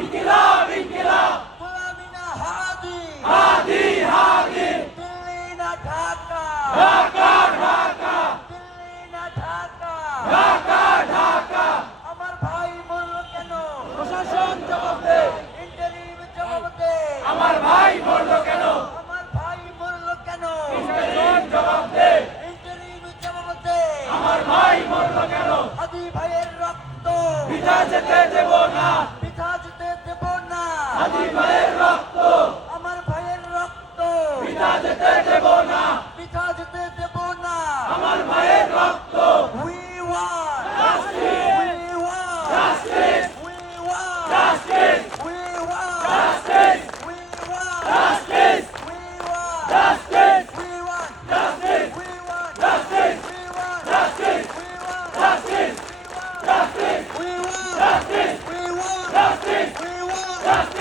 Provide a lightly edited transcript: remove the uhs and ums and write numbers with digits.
ইনকিলাব ইনকিলাব গোলামি না হাদি হাদি হাদি দিল্লি না ঢাকা ঢাকা ঢাকা দিল্লি না ঢাকা ঢাকা ঢাকা আমার ভাই বলল কেন প্রশাসন জবাব দে ইন্টারিম জবাব দে আমার ভাই মরলো কেন আমার ভাই বলল কেন প্রশাসন জবাব দে ইন্টারিম জবাব দে আমার ভাই মরলো কেন হাদি ভাইয়ের রক্ত পিতা যেতে দেব না পিতা যেতে দেব না হাদি ভাইয়ের রক্ত আমার ভাইয়ের রক্ত পিতা যেতে দেব না পিতা যেতে দেব না আমার ভাইয়ের রক্ত We want Justice! We want Justice! We want Justice! We want Justice! We want Justice! We want Justice! We want Justice! We want Justice! We want Justice! We want Justice! We want Justice! We want Justice! We want Justice! We want Justice!